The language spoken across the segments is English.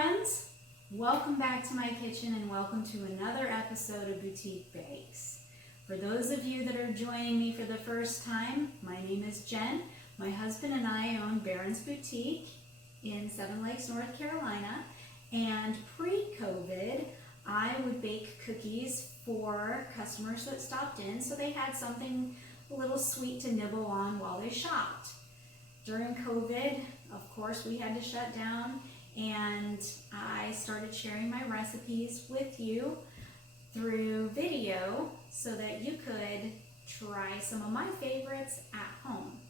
friends, welcome back to my kitchen and welcome to another episode of Boutique Bakes. For those of you that are joining me for the first time, my name is Jen. My husband and I own Barron's Boutique in Seven Lakes, North Carolina, and pre-COVID I would bake cookies for customers that stopped in so they had something a little sweet to nibble on while they shopped. During COVID, of course, we had to shut down, and I started sharing my recipes with you through video so that you could try some of my favorites at home.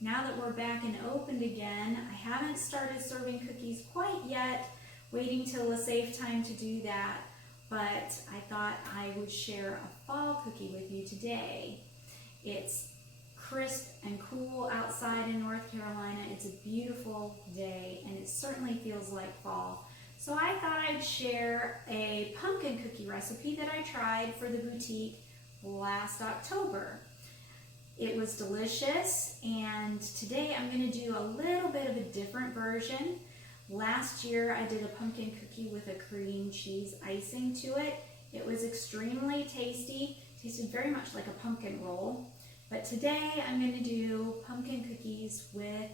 Now that we're back and opened again, I haven't started serving cookies quite yet, waiting till a safe time to do that, but I thought I would share a fall cookie with you today. It's crisp and cool outside in North Carolina. It's a beautiful day and it certainly feels like fall. So I thought I'd share a pumpkin cookie recipe that I tried for the boutique last October. It was delicious, and today I'm going to do a little bit of a different version. Last year I did a pumpkin cookie with a cream cheese icing to it. It was extremely tasty, tasted very much like a pumpkin roll. But today I'm going to do pumpkin cookies with,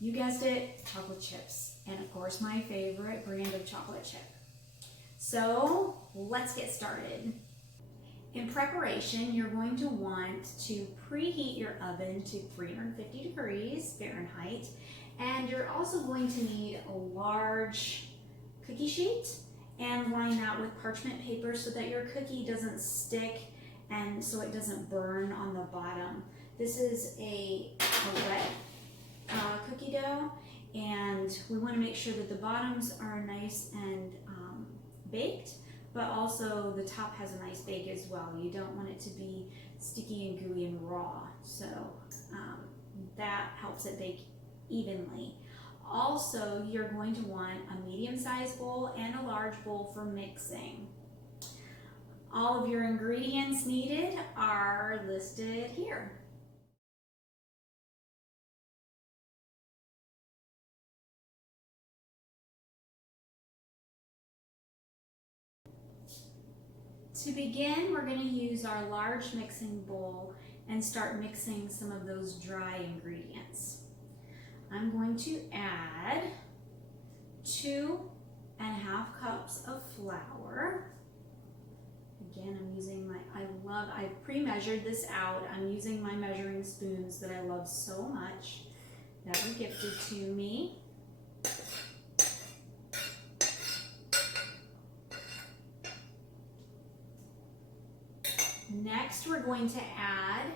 you guessed it, chocolate chips. And of course my favorite brand of chocolate chip. So let's get started. In preparation, you're going to want to preheat your oven to 350 degrees Fahrenheit. And you're also going to need a large cookie sheet and line that with parchment paper so that your cookie doesn't stick and so it doesn't burn on the bottom. This is a wet cookie dough, and we want to make sure that the bottoms are nice and baked, but also the top has a nice bake as well. You don't want it to be sticky and gooey and raw, so that helps it bake evenly. Also, you're going to want a medium-sized bowl and a large bowl for mixing. All of your ingredients needed are listed here. To begin, we're going to use our large mixing bowl and start mixing some of those dry ingredients. I'm going to add 2.5 cups of flour. Again, I'm using I pre-measured this out. I'm using my measuring spoons that I love so much that were gifted to me. Next, we're going to add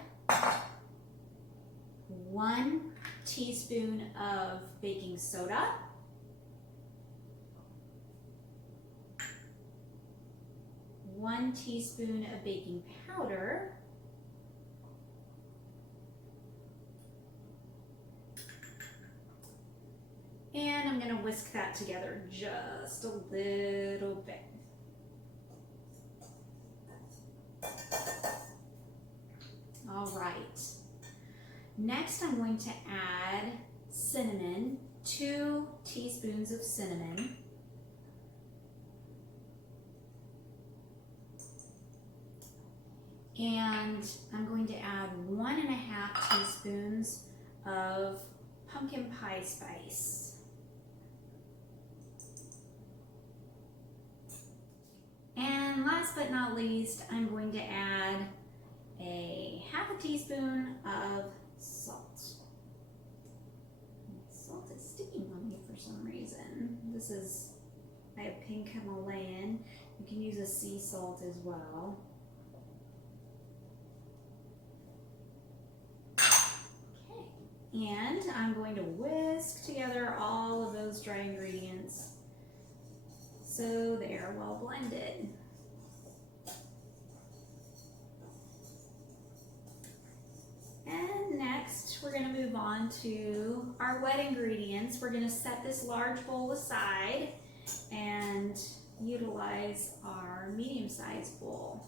1 teaspoon of baking soda, 1 teaspoon of baking powder, and I'm going to whisk that together just a little bit. All right. Next, I'm going to add cinnamon, 2 teaspoons of cinnamon. And I'm going to add 1.5 teaspoons of pumpkin pie spice. And last but not least, I'm going to add a 1/2 teaspoon of salt. Salt is sticking on me for some reason. I have pink Himalayan. You can use a sea salt as well. And I'm going to whisk together all of those dry ingredients so they are well blended. And next, we're going to move on to our wet ingredients. We're going to set this large bowl aside and utilize our medium-sized bowl.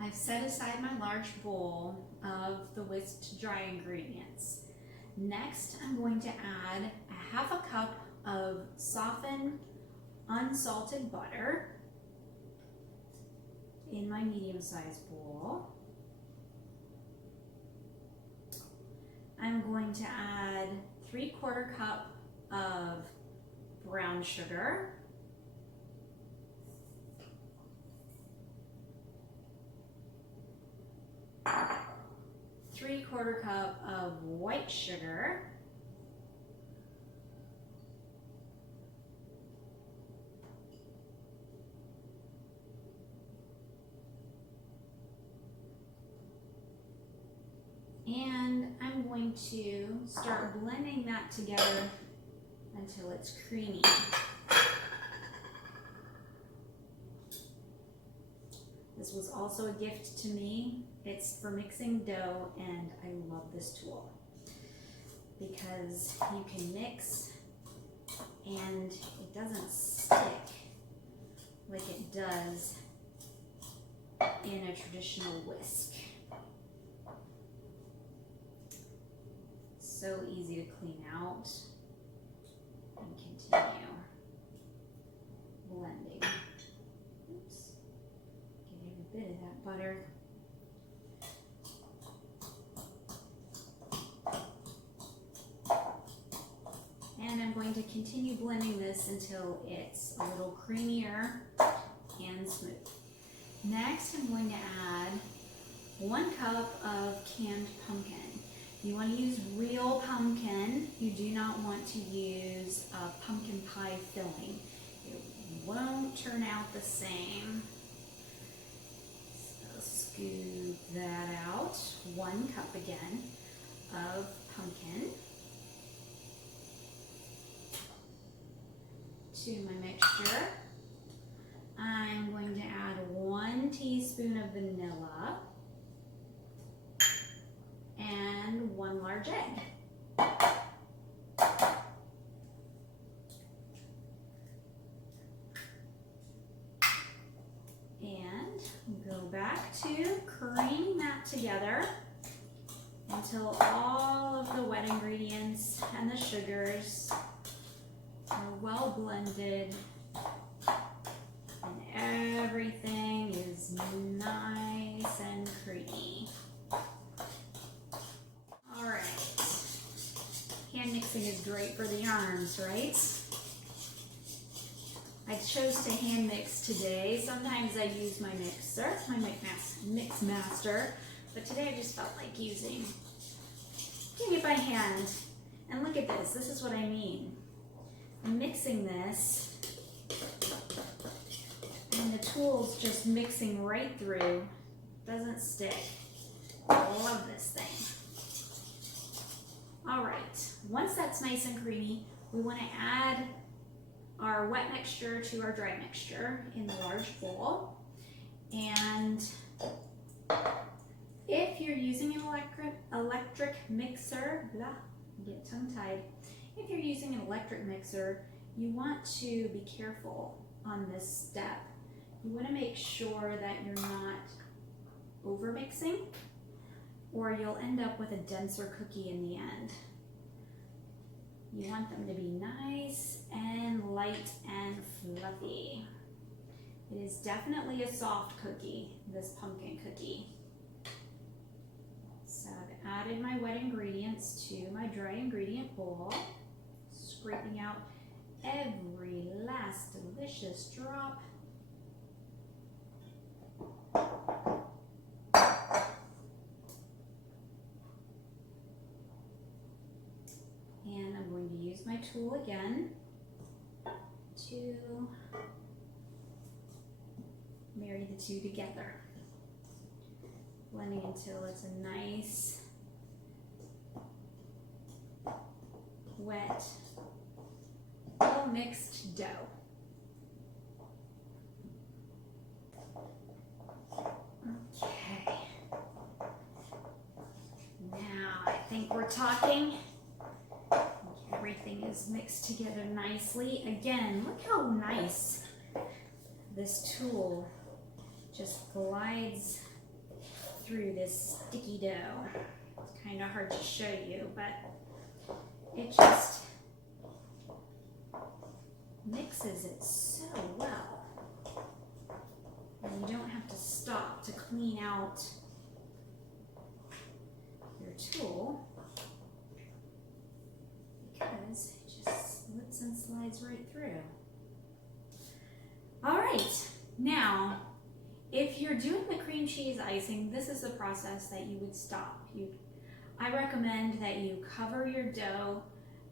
I've set aside my large bowl of the whisked dry ingredients. Next, I'm going to add half a cup of softened unsalted butter in my medium-sized bowl. I'm going to add 3/4 cup of brown sugar, ¾ cup of white sugar, and I'm going to start blending that together until it's creamy. This was also a gift to me. It's for mixing dough, and I love this tool because you can mix and it doesn't stick like it does in a traditional whisk. So easy to clean out and continue blending. Oops, get every bit of that butter. And I'm going to continue blending this until it's a little creamier and smooth. Next, I'm going to add 1 cup of canned pumpkin. You want to use real pumpkin. You do not want to use a pumpkin pie filling. It won't turn out the same. So scoop that out. 1 cup again of pumpkin. To my mixture, I'm going to add 1 teaspoon of vanilla and 1 large egg. And go back to currying that together until all of the wet ingredients and the sugars are well blended and everything is nice and creamy. All right, hand mixing is great for the arms, right? I chose to hand mix today. Sometimes I use my mixer, my mix master, but today I just felt like doing it by hand. And look at this, this is what I mean. I'm mixing this, and the tool's just mixing right through. Doesn't stick. I love this thing. All right, once that's nice and creamy, we want to add our wet mixture to our dry mixture in the large bowl. And if you're using an electric mixer, get tongue-tied. If you're using an electric mixer, you want to be careful on this step. You want to make sure that you're not over mixing, or you'll end up with a denser cookie in the end. You want them to be nice and light and fluffy. It is definitely a soft cookie, this pumpkin cookie. So I've added my wet ingredients to my dry ingredient bowl, scraping out every last delicious drop. And I'm going to use my tool again to marry the two together, blending until it's a nice, wet, well-mixed dough. Okay. Now I think we're talking. Everything is mixed together nicely. Again, look how nice this tool just glides through this sticky dough. It's kind of hard to show you, but it just mixes it so well. And you don't have to stop to clean out your tool because it just slips and slides right through. All right, now if you're doing the cream cheese icing, this is the process that you would stop. I recommend that you cover your dough,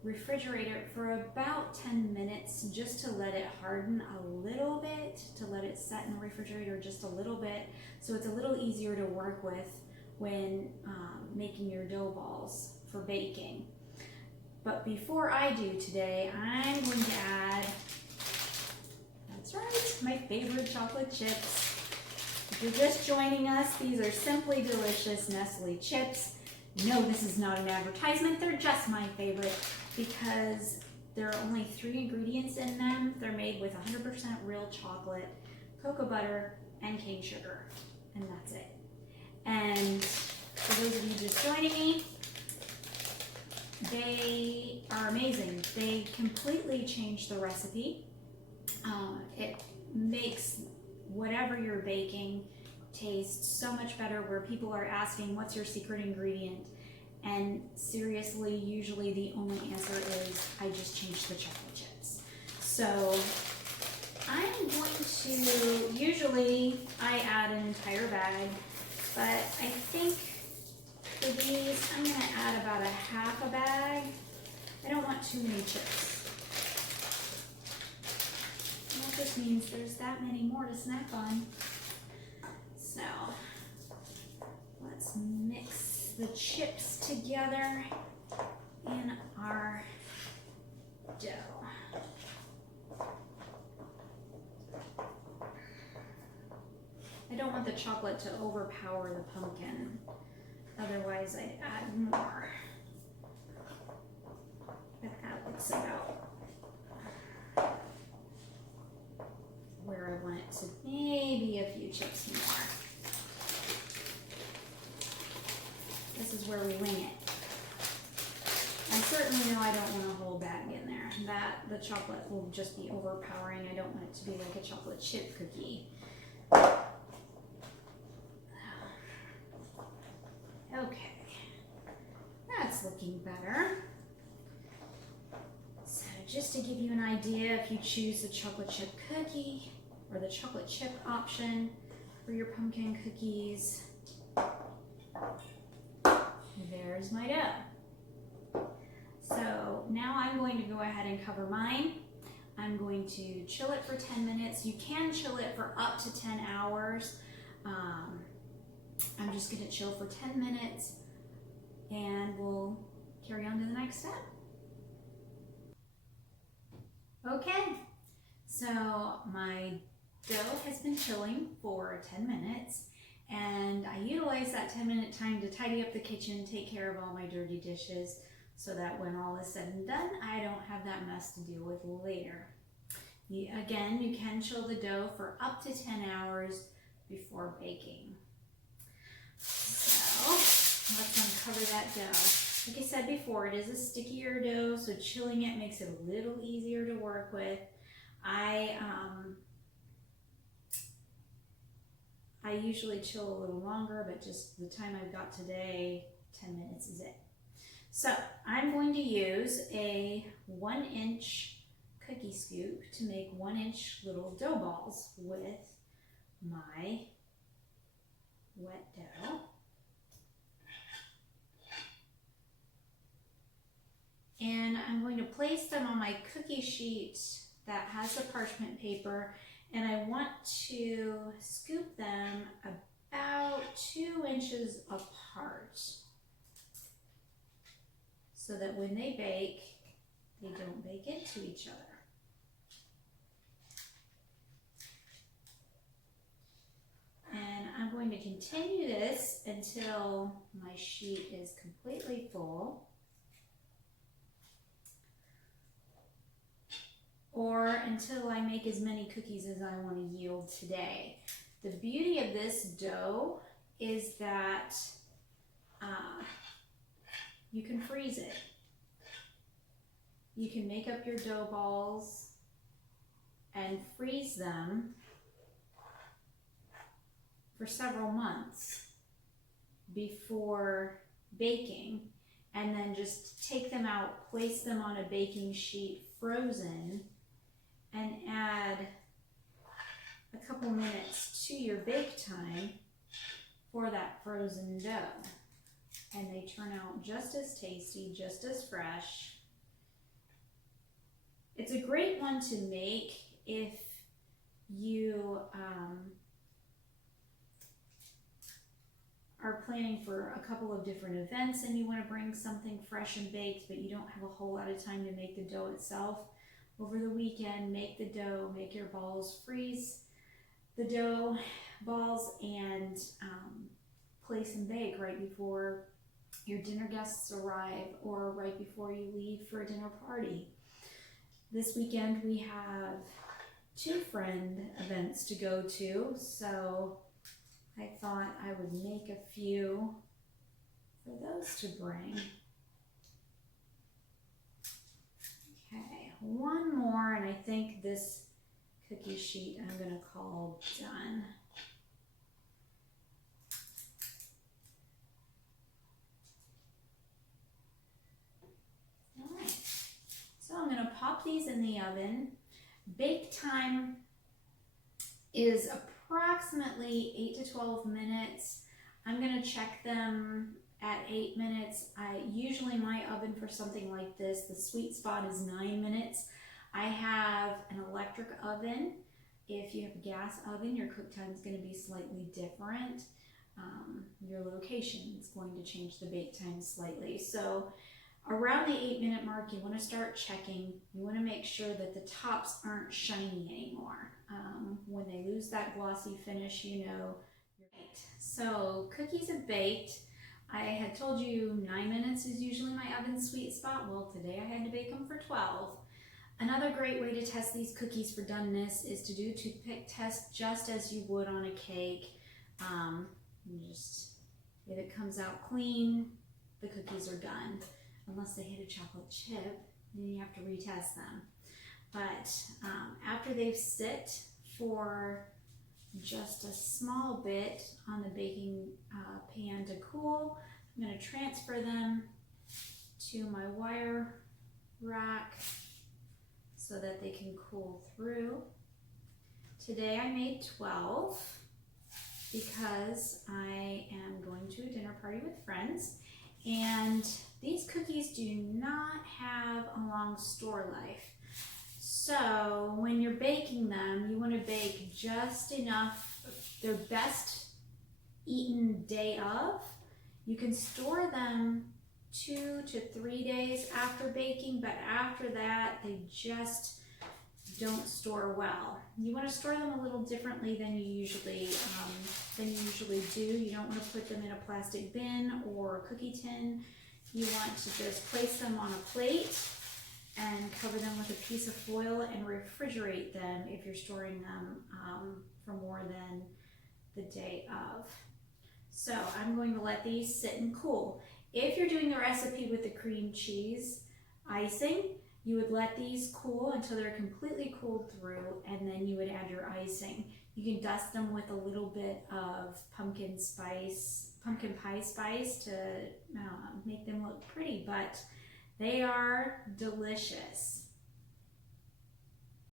refrigerate it for about 10 minutes just to let it harden a little bit, to let it set in the refrigerator just a little bit, so it's a little easier to work with when making your dough balls for baking. But before I do today, I'm going to add, that's right, my favorite chocolate chips. If you're just joining us, these are Simply Delicious Nestle chips. No, this is not an advertisement, they're just my favorite because there are only 3 ingredients in them. They're made with 100% real chocolate, cocoa butter, and cane sugar, and that's it. And for those of you just joining me, they are amazing. They completely change the recipe. It makes whatever you're baking taste so much better, where people are asking, what's your secret ingredient? And seriously, usually the only answer is, I just changed the chocolate chips. So I'm going to, usually I add an entire bag, but I think for these, I'm going to add about a half a bag. I don't want too many chips. And that just means there's that many more to snack on. So let's mix the chips together in our dough. I don't want the chocolate to overpower the pumpkin, otherwise I'd add more. But that looks about where I want it to, maybe a few chips more. This is where we wing it. I certainly know I don't want a whole bag in there. The chocolate will just be overpowering. I don't want it to be like a chocolate chip cookie. Okay, that's looking better. So just to give you an idea, if you choose the chocolate chip cookie or the chocolate chip option for your pumpkin cookies, there's my dough. So now I'm going to go ahead and cover mine. I'm going to chill it for 10 minutes. You can chill it for up to 10 hours. I'm just going to chill for 10 minutes and we'll carry on to the next step. Okay, so my dough has been chilling for 10 minutes. And I utilize that 10-minute time to tidy up the kitchen, take care of all my dirty dishes, so that when all is said and done, I don't have that mess to deal with later. Again, you can chill the dough for up to 10 hours before baking. So let's uncover that dough. Like I said before, it is a stickier dough, so chilling it makes it a little easier to work with. I usually chill a little longer, but just the time I've got today, 10 minutes is it. So I'm going to use a 1-inch cookie scoop to make 1-inch little dough balls with my wet dough. And I'm going to place them on my cookie sheet that has the parchment paper, and I want to scoop them about 2 inches apart so that when they bake, they don't bake into each other. And I'm going to continue this until my sheet is completely full, or until I make as many cookies as I want to yield today. The beauty of this dough is that you can freeze it. You can make up your dough balls and freeze them for several months before baking, and then just take them out, place them on a baking sheet frozen, and add a couple minutes to your bake time for that frozen dough. And they turn out just as tasty, just as fresh. It's a great one to make if you are planning for a couple of different events and you want to bring something fresh and baked, but you don't have a whole lot of time to make the dough itself. Over the weekend, make the dough, make your balls, freeze the dough balls, and place and bake right before your dinner guests arrive or right before you leave for a dinner party. This weekend we have 2 friend events to go to, so I thought I would make a few for those to bring. Okay, one more, and I think this cookie sheet I'm going to call done. All right, so I'm going to pop these in the oven. Bake time is approximately 8 to 12 minutes. I'm going to check them at 8 minutes. Usually my oven for something like this, the sweet spot is 9 minutes. I have an electric oven. If you have a gas oven, your cook time is going to be slightly different. Your location is going to change the bake time slightly. So around the 8-minute mark, you want to start checking. You want to make sure that the tops aren't shiny anymore. When they lose that glossy finish, you know you're baked. So cookies have baked. I had told you 9 minutes is usually my oven sweet spot. Well, today I had to bake them for 12. Another great way to test these cookies for doneness is to do a toothpick test just as you would on a cake. If it comes out clean, the cookies are done. Unless they hit a chocolate chip, then you have to retest them. But after they've sit for just a small bit on the baking pan to cool, I'm going to transfer them to my wire rack so that they can cool through. Today I made 12 because I am going to a dinner party with friends, and these cookies do not have a long store life. So when you're baking them, you want to bake just enough. They're best eaten day of. You can store them 2 to 3 days after baking, but after that, they just don't store well. You want to store them a little differently than you usually do. You don't want to put them in a plastic bin or a cookie tin. You want to just place them on a plate and cover them with a piece of foil and refrigerate them if you're storing them for more than the day of. So I'm going to let these sit and cool. If you're doing the recipe with the cream cheese icing, you would let these cool until they're completely cooled through, and then you would add your icing. You can dust them with a little bit of pumpkin pie spice to make them look pretty, but they are delicious.